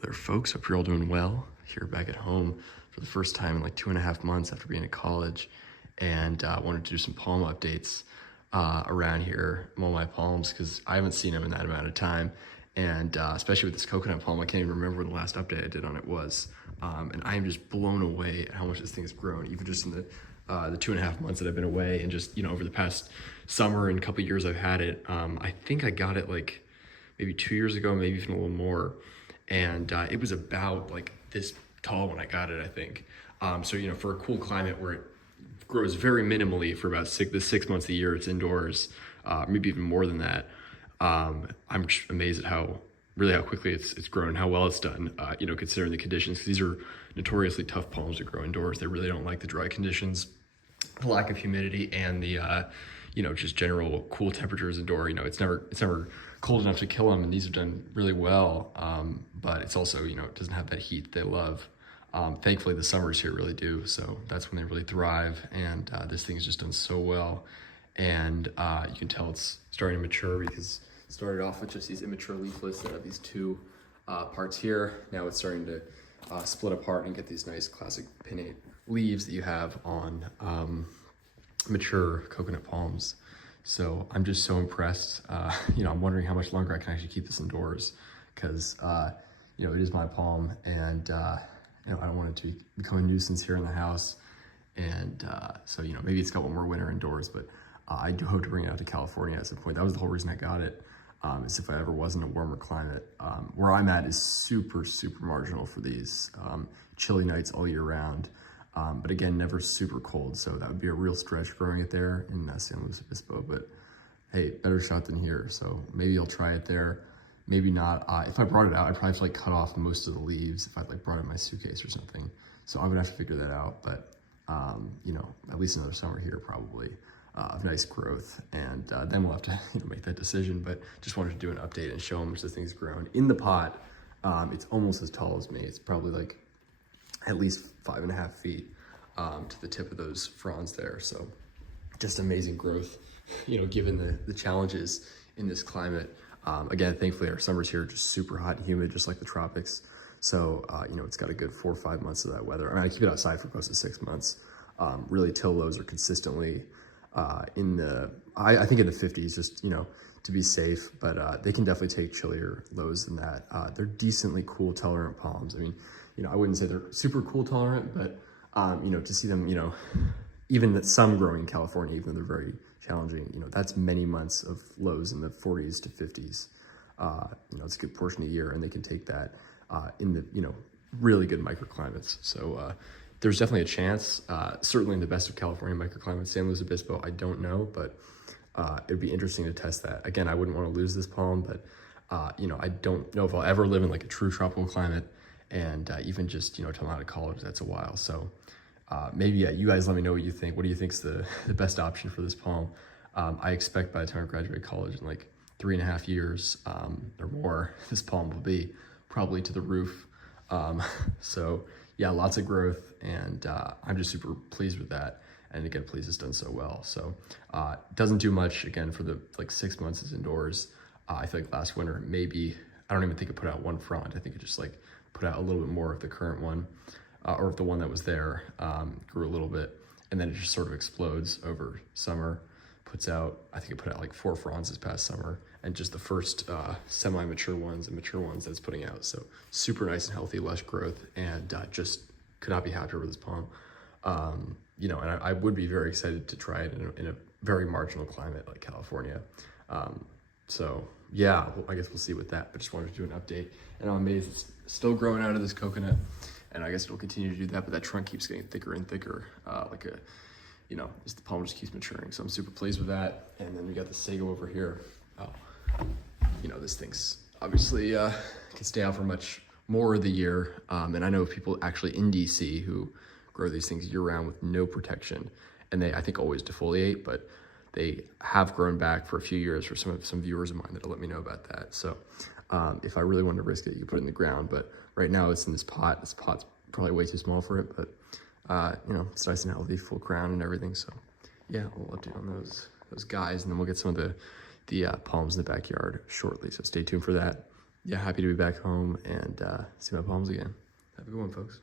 there, folks. Hope you're all doing well. Here back at home for the first time in like 2.5 months after being at college, and wanted to do some palm updates around here, mow my palms, because I haven't seen them in that amount of time. And especially with this coconut palm, I can't even remember when the last update I did on it was. And I am just blown away at how much this thing's grown, even just in the 2.5 months that I've been away, and just, you know, over the past summer and couple years I've had it. I think I got it like maybe 2 years ago, maybe even a little more. And it was about like this tall when I got it, I think. So, you know, for a cool climate where it grows very minimally for about the 6 months of the year it's indoors, maybe even more than that. I'm just amazed at how quickly it's grown and how well it's done, you know, considering the conditions, because these are notoriously tough palms to grow indoors. They really don't like the dry conditions, the lack of humidity, and the, you know, just general cool temperatures indoor. You know, it's never cold enough to kill them, and these have done really well. But it's also, you know, it doesn't have that heat they love. Thankfully, the summers here really do, so that's when they really thrive, and this thing's just done so well. And you can tell it's starting to mature, because it started off with just these immature leaflets that have these two parts here. Now it's starting to split apart and get these nice classic pinnate leaves that you have on mature coconut palms. So I'm just so impressed. You know, I'm wondering how much longer I can actually keep this indoors, because you know, it is my palm, and you know, I don't want it to become a nuisance here in the house. And so, you know, maybe it's got one more winter indoors, but I do hope to bring it out to California at some point. That was the whole reason I got it, is if I ever was in a warmer climate. Where I'm at is super marginal for these. Chilly nights all year round, but again, never super cold. So that would be a real stretch growing it there in San Luis Obispo. But hey, better shot than here. So maybe I'll try it there. Maybe not. If I brought it out, I'd probably have to like cut off most of the leaves if I'd like brought it in my suitcase or something. So I would have to figure that out. But you know, at least another summer here probably of nice growth, and then we'll have to, you know, make that decision. But just wanted to do an update and show them this thing's grown in the pot. It's almost as tall as me. It's probably like at least 5.5 feet to the tip of those fronds there. So just amazing growth, you know, given the challenges in this climate. Again, thankfully our summers here are just super hot and humid, just like the tropics. So, you know, it's got a good 4 or 5 months of that weather. I mean, I keep it outside for close to 6 months. Really, till lows are consistently in the, I think in the 50s, just, you know, to be safe. But they can definitely take chillier lows than that. They're decently cool tolerant palms. I mean, you know, I wouldn't say they're super cool tolerant, but, you know, to see them, you know, even that some growing in California, even though they're very challenging, you know, that's many months of lows in the 40s to 50s. You know, it's a good portion of the year, and they can take that in the, you know, really good microclimates. So there's definitely a chance, certainly in the best of California microclimates. San Luis Obispo, I don't know, but it'd be interesting to test that. Again, I wouldn't want to lose this palm, but you know, I don't know if I'll ever live in like a true tropical climate. And even just, you know, till I'm out of college, that's a while. So maybe, yeah, you guys let me know what you think. What do you think's the best option for this palm? I expect by the time I graduate college in like 3.5 years or more, this palm will be probably to the roof. So yeah, lots of growth, and I'm just super pleased with that. And again, pleased it's done so well. So doesn't do much, again, for the like 6 months it's indoors. I feel like last winter, maybe, I don't even think it put out one frond. I think it just like put out a little bit more of the current one, or if the one that was there grew a little bit, and then it just sort of explodes over summer. Puts out, I think it put out like 4 fronds this past summer, and just the first semi-mature ones and mature ones that's putting out. So super nice and healthy, lush growth, and just could not be happier with this palm. You know, and I would be very excited to try it in a very marginal climate like California. So yeah, I guess we'll see with that, but just wanted to do an update. And I'm amazed it's still growing out of this coconut, and I guess it'll continue to do that, but that trunk keeps getting thicker and thicker, like a, you know, just the palm just keeps maturing. So I'm super pleased with that. And then we got the sago over here. Oh, you know, this thing's obviously can stay out for much more of the year. And I know people actually in DC who grow these things year round with no protection, and they, I think, always defoliate, but they have grown back for a few years for some viewers of mine that'll let me know about that. So if I really wanted to risk it, you put it in the ground, but right now it's in this pot. This pot's probably way too small for it, but you know, it's nice and healthy, full crown and everything. So yeah, we'll update on those guys, and then we'll get some of the palms in the backyard shortly. So stay tuned for that. yeah, happy to be back home and see my palms again. Have a good one, folks.